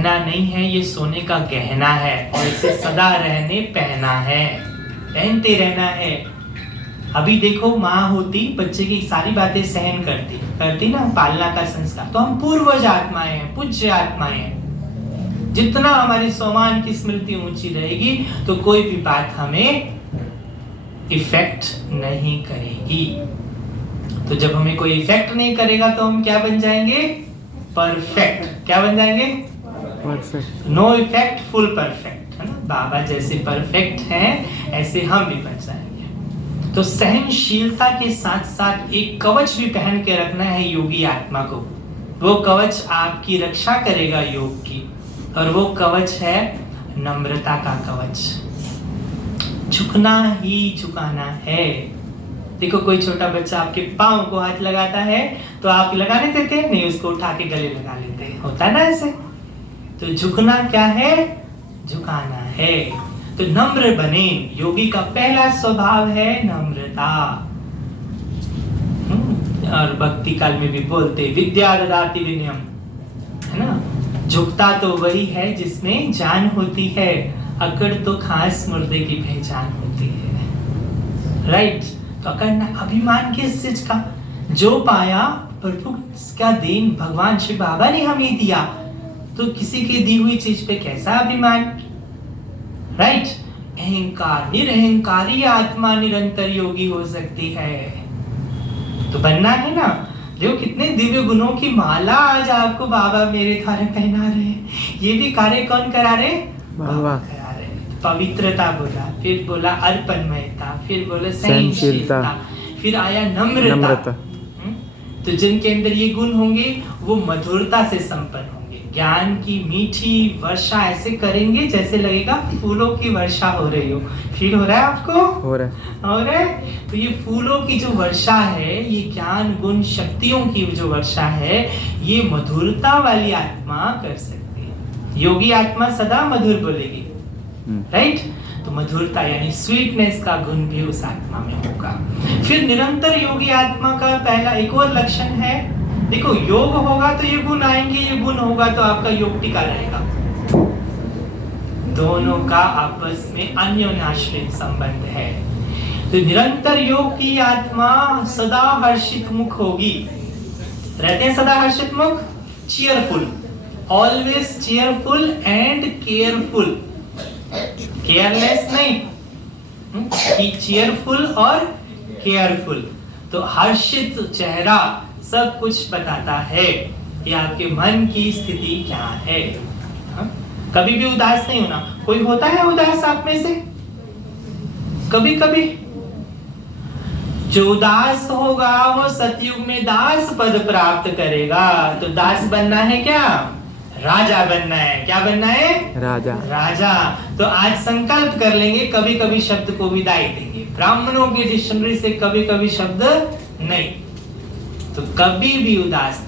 कहना नहीं है, ये सोने का गहना है और इसे सदा रहने पहना है, पहनते रहना है। अभी देखो माँ होती बच्चे की सारी बातें सहन करती ना, पालना का संस्कार। तो हम पूर्वज आत्माएं हैं, पूज्य आत्माएं हैं। जितना हमारी सोमान की स्मृति ऊंची रहेगी तो कोई भी बात हमें इफेक्ट नहीं करेगी। तो जब हमें कोई इफेक्ट नहीं करेगा तो हम क्या बन जाएंगे? परफेक्ट। क्या बन जाएंगे? Perfect. No effect, full perfect, है ना। बाबा जैसे परफेक्ट हैं ऐसे हम भी बन जाएंगे। तो सहनशीलता के साथ साथ एक कवच भी पहन के रखना है योगी आत्मा को। वो कवच आपकी रक्षा करेगा योग की, और वो कवच है नम्रता का कवच। झुकना ही झुकाना है। देखो कोई छोटा बच्चा आपके पाँव को हाथ लगाता है तो आप लगाने देते हैं? नहीं, उसको उठा के गले लगा लेते हैं। होता है ना ऐसे। तो झुकना क्या है? झुकाना है। तो नम्र बने। योगी का पहला स्वभाव है नम्रता। और भक्ति काल में भी बोलते विद्या ददाति विनयम, है ना। झुकता तो वही है जिसमें जान होती है, अकड़ तो खास मुर्दे की पहचान होती है। राइट। तो अकड़ना अभिमान किस चीज का? जो पाया प्रभु का देन भगवान श्री बाबा ने हमें दिया, तो किसी की दी हुई चीज पे कैसा अभिमान? राइट। अहंकार, निरहंकारी आत्मा निरंतर योगी हो सकती है। तो बनना है ना। देखो कितने दिव्य गुणों की माला आज आपको बाबा मेरे द्वारा पहना रहे हैं। ये भी कार्य कौन करा रहे? बाबा करा रहे। पवित्रता बोला, फिर बोला अर्पणमयता, फिर बोला सहनशीलता, फिर आया नम्रता। तो जिनके अंदर ये गुण होंगे वो मधुरता से संपन्न होंगे। ज्ञान की मीठी वर्षा ऐसे करेंगे जैसे लगेगा फूलों की वर्षा हो रही हो। फील हो रहा है आपको? हो रहा है। तो ये फूलों की जो वर्षा है, ये ज्ञान गुण शक्तियों की जो वर्षा है, ये मधुरता वाली आत्मा कर सकती है। योगी आत्मा सदा मधुर बोलेगी। राइट। तो मधुरता यानी स्वीटनेस का गुण भी उस आत्मा में होगा। फिर निरंतर योगी आत्मा का पहला एक और लक्षण है। देखो योग होगा तो ये गुण आएंगे, ये गुण होगा तो आपका योग टिका रहेगा। दोनों का आपस में अन्योन्याश्रित संबंध है। तो निरंतर योग की आत्मा सदा हर्षित मुख होगी। रहते हैं सदा हर्षित मुख, cheerful, always cheerful and careful. Careless नहीं, कि चीयरफुल और केयरफुल। तो हर्षित चेहरा सब कुछ बताता है कि आपके मन की स्थिति क्या है। कभी भी उदास नहीं होना। कोई होता है उदास आप में से? कभी कभी जो उदास होगा वो सतयुग में दास पद प्राप्त करेगा। तो दास बनना है क्या? राजा बनना है। क्या बनना है? राजा। तो आज संकल्प कर लेंगे कभी कभी शब्द को विदाई देंगे। ब्राह्मणों की डिक्शनरी से कभी कभी शब्द नहीं। तो कभी भी उदास